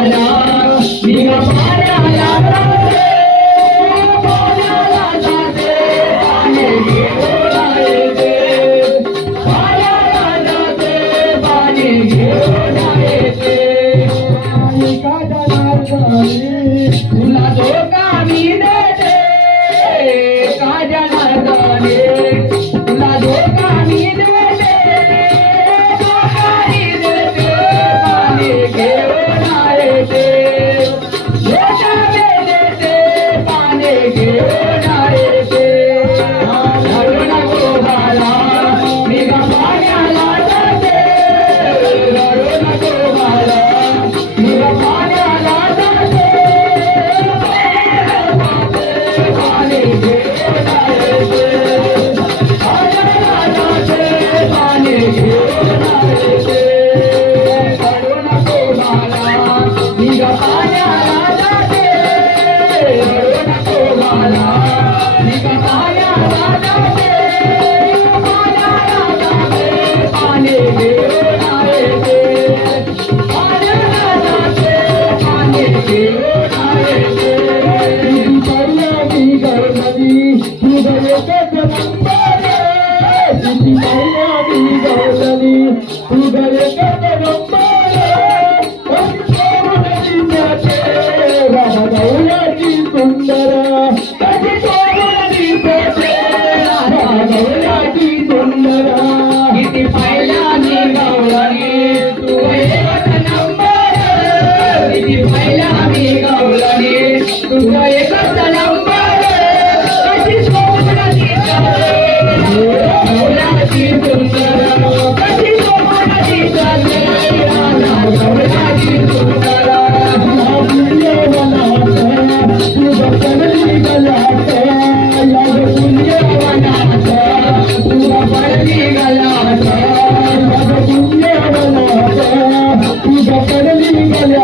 I'm Nigga, Nigga, Nigga, Nigga, Nigga, Nigga, ಕಡಲಿ ಬಲ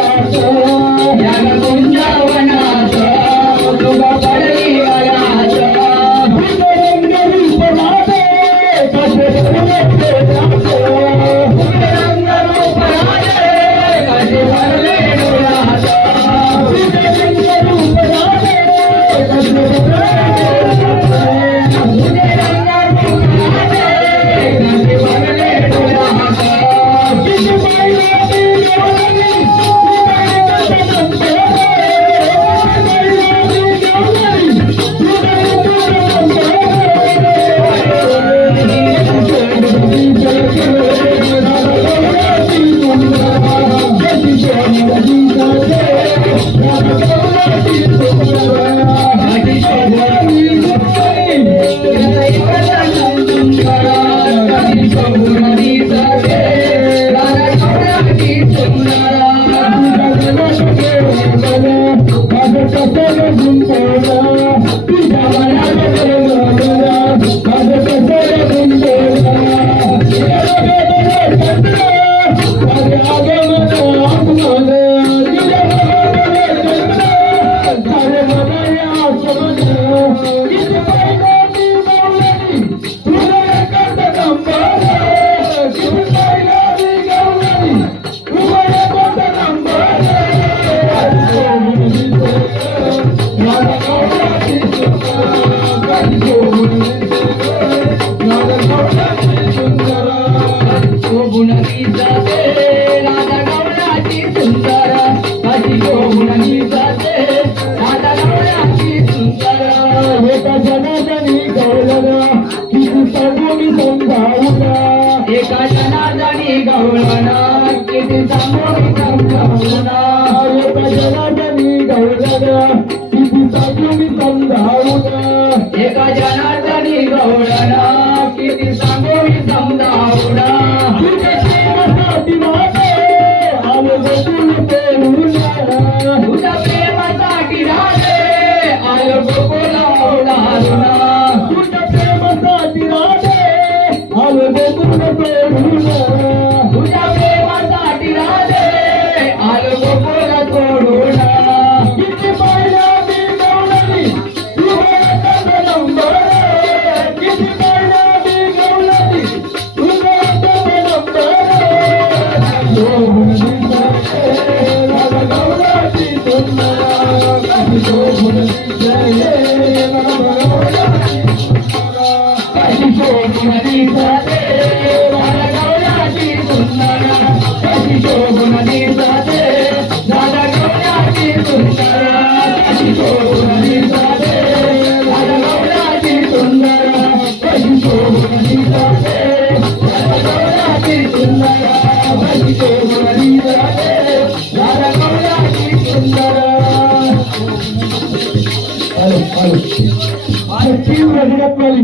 सचिन रघुनाथ माली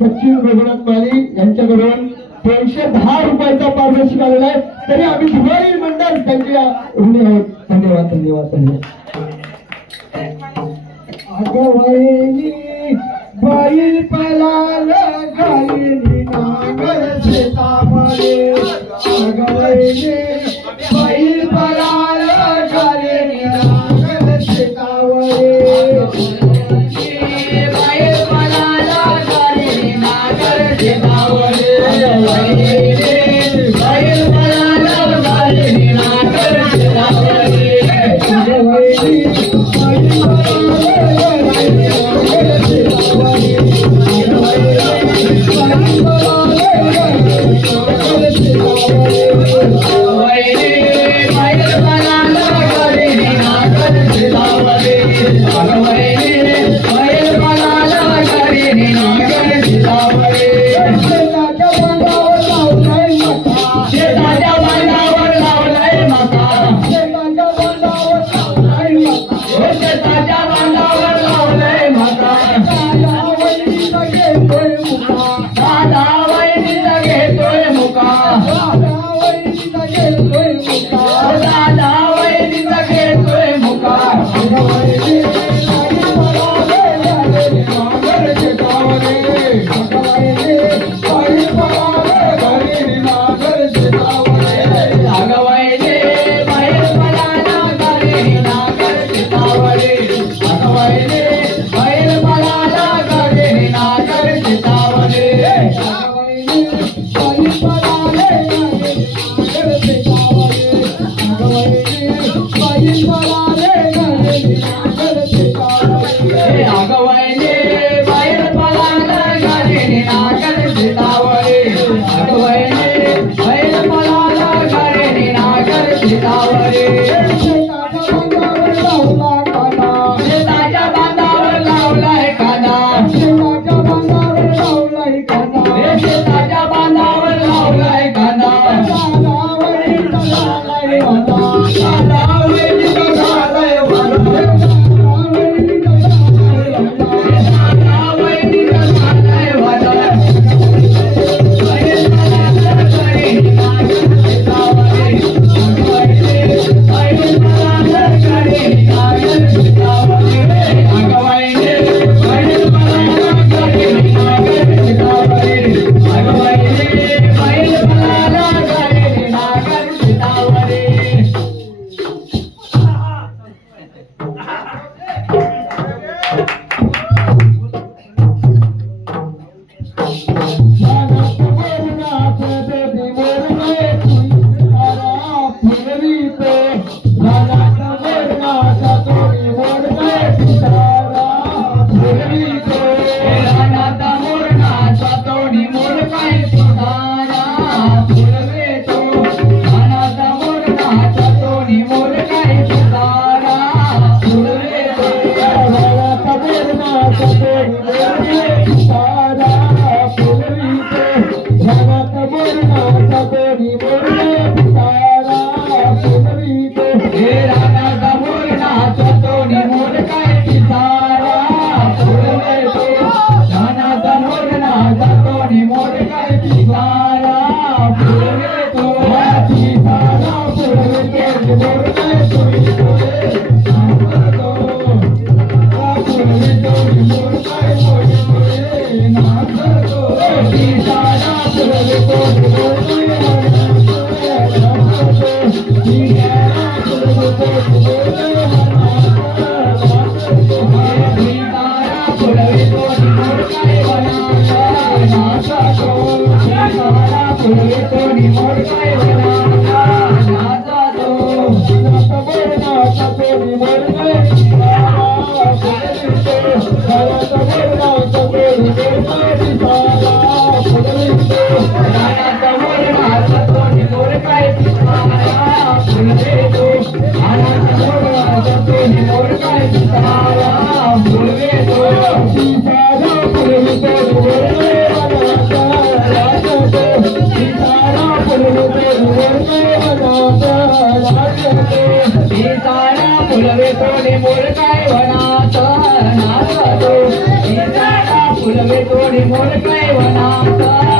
सचिव रघुनाथ माली यांच्याकडून दोनशे दहा रुपयाचा पारदर्शक आलेला आहे. तरी आम्ही धुवाई मंडळ त्यांचे ऋणी आहोत. धन्यवाद धन्यवाद धन्यवाद. Allah